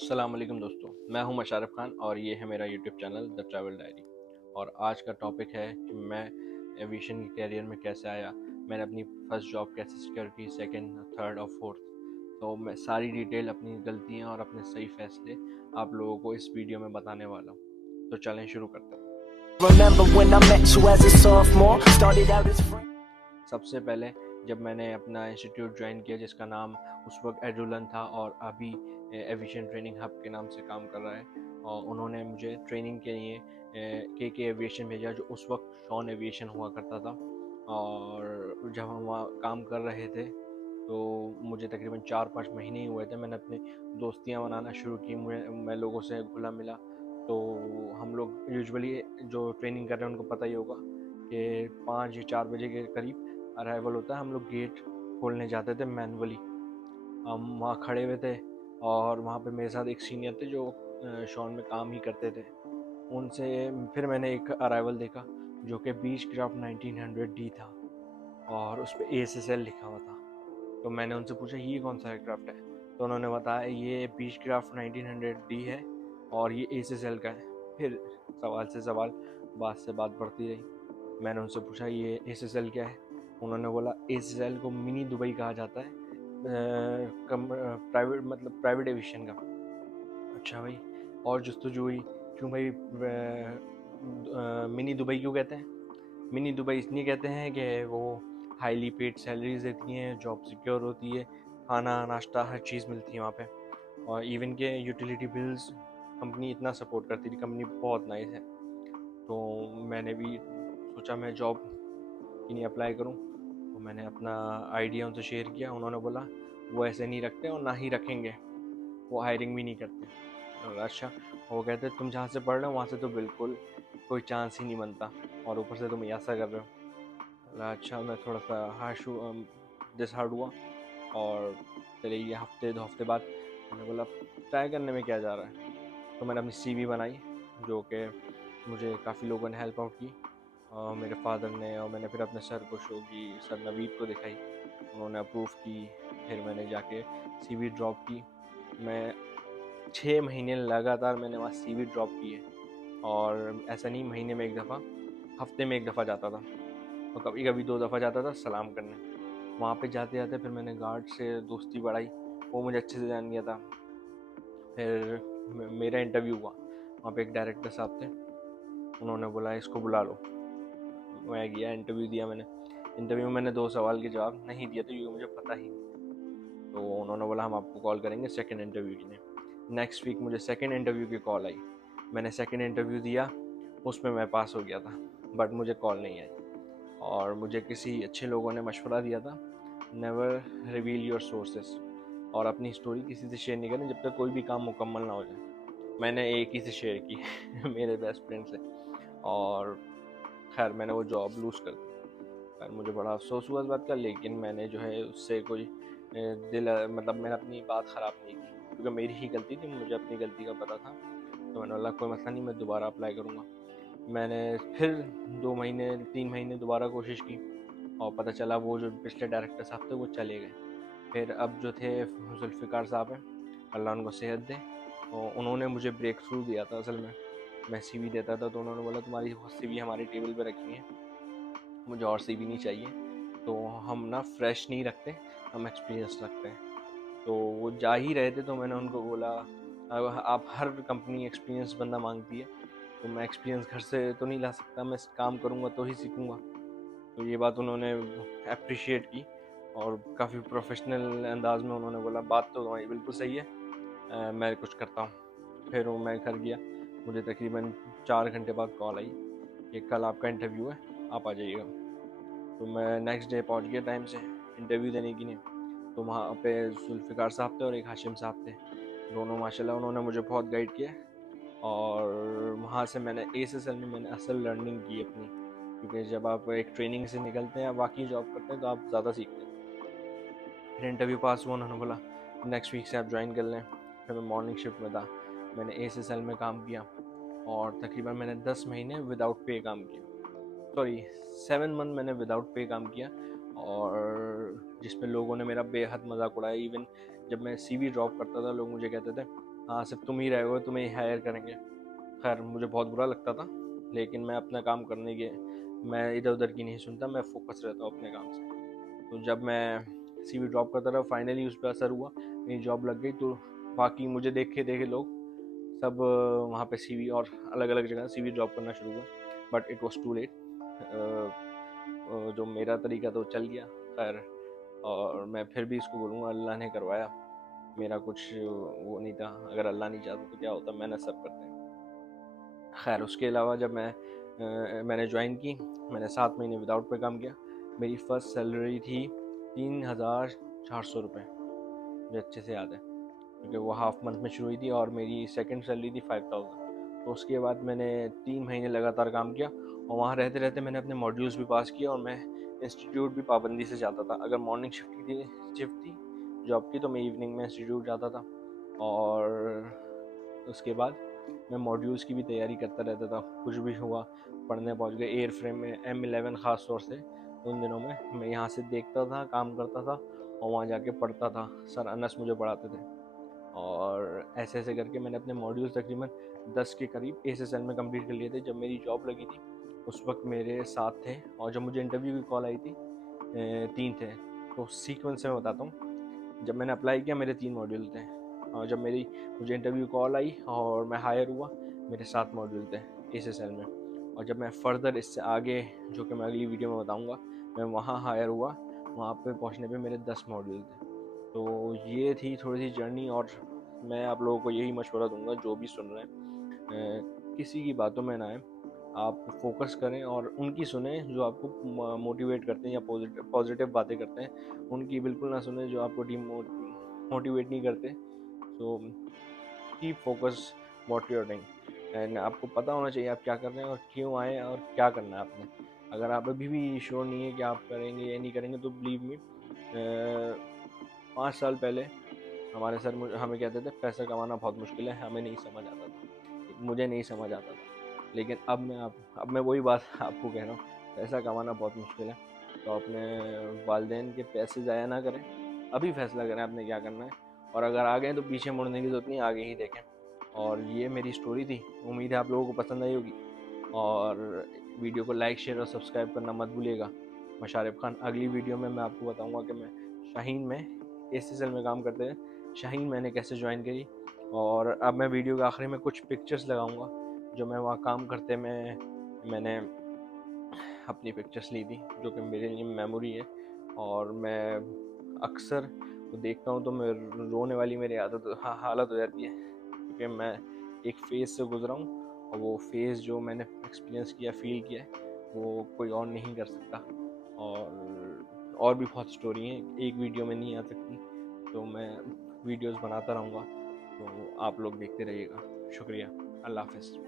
अस्सलाम वालेकुम दोस्तों, मैं हूं मशारफ खान और ये है मेरा YouTube channel the travel diary. और आज का टॉपिक है कि मैं एविएशन के कैरियर में कैसे आया, मैंने अपनी फर्स्ट जॉब कैसे सिक्योर की, सेकंड, थर्ड और फोर्थ। तो मैं सारी डिटेल, अपनी गलतियां और अपने सही फैसले आप लोगों को इस वीडियो में बताने वाला हूँ। तो चलें शुरू करते हैं। सबसे पहले जब मैंने अपना इंस्टीट्यूट ज्वाइन किया जिसका नाम उस वक्त एडुलन था और अभी एविएशन ट्रेनिंग हब के नाम से काम कर रहा है, और उन्होंने मुझे ट्रेनिंग के लिए के एविएशन भेजा जो उस वक्त शॉन एविएशन हुआ करता था। और जब हम वहाँ काम कर रहे थे तो मुझे तकरीबन 4-5 महीने ही हुए थे। मैंने अपनी दोस्तियाँ बनाना शुरू की, मैं लोगों से घुला मिला। तो हम लोग यूजुअली जो ट्रेनिंग कर रहे हैं उनको पता ही होगा कि 5 या 4 बजे के करीब अराइवल होता है। हम लोग गेट खोलने जाते थे मैनुअली। हम वहाँ खड़े हुए थे और वहाँ पे मेरे साथ एक सीनियर थे जो शॉन में काम ही करते थे। उनसे फिर मैंने एक अराइवल देखा जो कि बीचक्राफ्ट 1900D था और उस पर ASSL लिखा हुआ था। तो मैंने उनसे पूछा ये कौन सा एयरक्राफ्ट है, तो उन्होंने बताया ये बीचक्राफ्ट 1900D है और ये ASSL का है। फिर सवाल से सवाल, बात से बात बढ़ती रही। मैंने उनसे पूछा ये ASSL क्या है, उन्होंने बोला ASSL को मिनी दुबई कहा जाता है, प्राइवेट मतलब प्राइवेट एविएशन का। अच्छा भाई, और जस्तजू हुई, क्यों भाई मिनी दुबई क्यों कहते हैं? मिनी दुबई इसलिए कहते हैं कि वो हाईली पेड सैलरीज देती हैं, जॉब सिक्योर होती है, खाना नाश्ता हर चीज़ मिलती है वहाँ पे, और इवन के यूटिलिटी बिल्स कंपनी इतना सपोर्ट करती थी। कंपनी बहुत नाइस है। तो मैंने भी सोचा मैं जॉब के लिए अप्लाई करूँ। तो मैंने अपना आइडिया उनसे शेयर किया। उन्होंने बोला वो ऐसे नहीं रखते और ना ही रखेंगे, वो हायरिंग भी नहीं करते। और अच्छा, वो कहते तुम जहाँ से पढ़ रहे हो वहाँ से तो बिल्कुल कोई चांस ही नहीं बनता, और ऊपर से तुम ऐसा कर रहे हो। बोला अच्छा, मैं थोड़ा सा डिसहार्ड हुआ। और चले ये हफ्ते 2 हफ्ते बाद मैंने बोला ट्राई करने में क्या जा रहा है। तो मैंने अपनी CV बनाई जो कि मुझे काफ़ी लोगों ने हेल्प आउट की, और मेरे फादर ने, और मैंने फिर अपने सर को शो की, सर नवीद को दिखाई, उन्होंने अप्रूव की। फिर मैंने जाके CV ड्रॉप की। मैं 6 महीने लगातार मैंने वहाँ CV ड्रॉप की है, और ऐसा नहीं महीने में एक दफ़ा, हफ्ते में एक दफ़ा जाता था, और कभी कभी 2 दफ़ा जाता था सलाम करने। वहाँ पे जाते जाते फिर मैंने गार्ड से दोस्ती बढ़ाई, वो मुझे अच्छे से जान गया था। फिर मेरा इंटरव्यू हुआ, वहाँ पे एक डायरेक्टर साहब थे, उन्होंने बोला इसको बुला लो। मैं गया, इंटरव्यू दिया। मैंने इंटरव्यू में मैंने 2 सवाल के जवाब नहीं दिए थे क्योंकि मुझे पता ही नहीं। तो उन्होंने बोला हम आपको कॉल करेंगे सेकंड इंटरव्यू के लिए। नेक्स्ट वीक मुझे सेकंड इंटरव्यू की कॉल आई। मैंने सेकंड इंटरव्यू दिया, उसमें मैं पास हो गया था, बट मुझे कॉल नहीं आई। और मुझे किसी अच्छे लोगों ने मशवरा दिया था, नेवर रिवील योर सोर्सेस, और अपनी स्टोरी किसी से शेयर नहीं करनी जब तक कोई भी काम मुकम्मल ना हो जाए। मैंने एक ही से शेयर की मेरे बेस्ट फ्रेंड से, और खैर मैंने वो जॉब लूज़ कर दी। खैर मुझे बड़ा अफसोस हुआ इस बात का, लेकिन मैंने जो है उससे कोई मतलब मैंने अपनी बात ख़राब नहीं की क्योंकि मेरी ही गलती थी, मुझे अपनी गलती का पता था। तो मैंने बोला कोई मसला नहीं, मैं दोबारा अप्लाई करूँगा। मैंने फिर 2 महीने 3 महीने दोबारा कोशिश की, और पता चला वो जो पिछले डायरेक्टर साहब थे वो चले गए। फिर अब जो थे जुल्फ़िकार साहब हैं, अल्लाह उनको सेहत दे, तो उन्होंने मुझे ब्रेक थ्रू दिया था। असल में मैं CV देता था तो उन्होंने बोला तुम्हारी CV हमारी टेबल पे रखी है, मुझे और CV नहीं चाहिए। तो हम ना फ्रेश नहीं रखते, हम एक्सपीरियंस रखते हैं। तो वो जा ही रहे थे तो मैंने उनको बोला अब आप हर कंपनी एक्सपीरियंस बंदा मांगती है, तो मैं एक्सपीरियंस घर से तो नहीं ला सकता, मैं काम करूँगा तो ही सीखूँगा। तो ये बात उन्होंने अप्रिशिएट की, और काफ़ी प्रोफेशनल अंदाज में उन्होंने बोला बात तो तुम्हारी बिल्कुल सही है, मैं कुछ करता हूँ। फिर वो मैं घर गया, मुझे तकरीबन 4 घंटे बाद कॉल आई कि कल आपका इंटरव्यू है, आप आ जाइएगा। तो मैं नेक्स्ट डे पहुँच गया टाइम से इंटरव्यू देने के लिए। तो वहाँ पे जुल्फ़िकार साहब थे और एक हाशिम साहब थे, दोनों माशाल्लाह उन्होंने मुझे बहुत गाइड किया। और वहाँ से मैंने ASSL में मैंने असल लर्निंग की अपनी, क्योंकि जब आप एक ट्रेनिंग से निकलते हैं, वाकई जॉब करते हैं, तो आप ज़्यादा सीखते हैं। फिर इंटरव्यू पास हुआ, उन्होंने बोला नेक्स्ट वीक से आप ज्वाइन कर लें। फिर मैं मॉर्निंग शिफ्ट में था, मैंने ASSL में काम किया, और तकरीबन मैंने 10 महीने विदाउट पे काम किया। सॉरी, 7 मंथ मैंने विदाउट पे काम किया, और जिसमें लोगों ने मेरा बेहद मजाक उड़ाया। इवन जब मैं CV ड्रॉप करता था लोग मुझे कहते थे हाँ सिर्फ तुम ही रहोगे, तुम्हें ही हायर करेंगे। खैर मुझे बहुत बुरा लगता था, लेकिन मैं अपना काम करने के, मैं इधर उधर की नहीं सुनता, मैं फोकस रहता हूँ अपने काम से। तो जब मैं CV ड्रॉप करता रहा, फाइनली उस पर असर हुआ, मेरी जॉब लग गई। तो बाकी मुझे देखे देखे लोग सब वहाँ पे CV और अलग अलग जगह CV ड्रॉप करना शुरू हुआ, but it was too late. जो मेरा तरीका था वो चल गया। खैर, और मैं फिर भी इसको बोलूँगा अल्लाह ने करवाया, मेरा कुछ वो नहीं था। अगर अल्लाह नहीं चाहता तो क्या होता, मेहनत सब करते हैं। खैर उसके अलावा जब मैंने ज्वाइन की, मैंने 7 महीने विदाउट पे काम किया। मेरी फर्स्ट सैलरी थी 3,400 रुपये, मुझे अच्छे से याद है, क्योंकि वो हाफ मंथ में शुरू हुई थी, और मेरी सेकंड सैलरी थी 5,000। तो उसके बाद मैंने 3 महीने लगातार काम किया, और वहाँ रहते रहते मैंने अपने मॉड्यूल्स भी पास किए, और मैं इंस्टीट्यूट भी पाबंदी से जाता था। अगर मॉर्निंग शिफ्ट थी जॉब की, तो मैं इवनिंग में इंस्टीट्यूट जाता था। और उसके बाद मैं मॉड्यूल्स की भी तैयारी करता रहता था। कुछ भी हुआ, पढ़ने पहुंच गए एयर फ्रेम में, M11 ख़ास तौर से उन दिनों में मैं यहाँ से देखता था, काम करता था, और वहाँ जाके पढ़ता था। सर अनस मुझे पढ़ाते थे, और ऐसे ऐसे करके मैंने अपने मॉड्यूल्स तकरीबन 10 के करीब SSL में कंप्लीट कर लिए थे। जब मेरी जॉब लगी थी उस वक्त मेरे 7 थे, और जब मुझे इंटरव्यू की कॉल आई थी 3 थे। तो सीक्वेंस से मैं बताता हूँ। जब मैंने अप्लाई किया मेरे 3 मॉड्यूल थे, और जब मुझे इंटरव्यू कॉल आई और मैं हायर हुआ, मेरे 7 मॉड्यूल थे SSL में। और जब मैं फर्दर इससे आगे, जो कि मैं अगली वीडियो में बताऊँगा, मैं वहाँ हायर हुआ, वहाँ पे पहुँचने पे मेरे 10 मॉड्यूल थे। तो ये थी थोड़ी सी जर्नी। और मैं आप लोगों को यही मशवरा दूंगा, जो भी सुन रहे हैं, किसी की बातों में ना आए, आप फोकस करें और उनकी सुने जो आपको मोटिवेट करते हैं या पॉजिटिव बातें करते हैं। उनकी बिल्कुल ना सुने जो आपको मोटिवेट नहीं करते। So keep focus what you are doing, and आपको पता होना चाहिए आप क्या कर रहे हैं और क्यों आए और क्या करना है आपने। अगर आप अभी भी श्योर नहीं है कि आप करेंगे या नहीं करेंगे, तो बिलीव मी, 5 साल पहले हमारे सर हमें कहते थे पैसा कमाना बहुत मुश्किल है, हमें नहीं समझ आता था, मुझे नहीं समझ आता था। लेकिन अब मैं वही बात आपको कह रहा हूँ, पैसा कमाना बहुत मुश्किल है। तो अपने वालिदैन के पैसे ज़ाया ना करें, अभी फैसला करें आपने क्या करना है। और अगर आ गए तो पीछे मुड़ने की ज़रूरत नहीं, आगे ही देखें। और ये मेरी स्टोरी थी, उम्मीद है आप लोगों को पसंद आई होगी। और वीडियो को लाइक, शेयर और सब्सक्राइब करना मत भूलिएगा। मैं शारिब खान, अगली वीडियो में मैं आपको बताऊँगा कि मैं शाहीन में SSL में काम करते हैं, शाहीन मैंने कैसे ज्वाइन करी। और अब मैं वीडियो के आखिरी में कुछ पिक्चर्स लगाऊंगा जो मैं वहाँ काम करते में मैंने अपनी पिक्चर्स ली थी, जो कि मेरे लिए मेमोरी है। और मैं अक्सर तो देखता हूँ तो मैं रोने वाली मेरी हालत हो जाती है, क्योंकि मैं एक फेज़ से गुजरा हूँ, और वो फेज़ जो मैंने एक्सपीरियंस किया, फील किया है, वो कोई और नहीं कर सकता। और भी बहुत स्टोरी हैं, एक वीडियो में नहीं आ सकती, तो मैं वीडियोस बनाता रहूँगा। तो आप लोग देखते रहिएगा। शुक्रिया। अल्लाह हाफ़िज़।